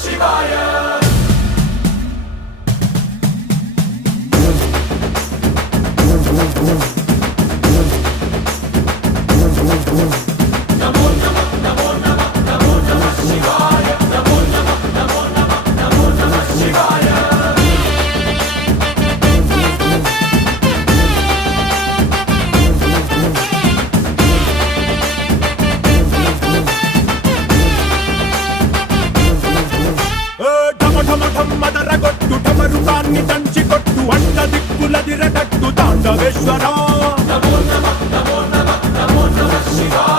శివాయ నమో నమః నమో నమః నమో నమః శివాయ నమో నమః నమో నమః నమో నమః శివాయ మదరగొట్టు టమరుకాన్ని దంచి కొట్టు అంట దిక్కులదిరగట్టు తాండవేశ్వర నమో నమః నమో నమః నమో నమః శివాయ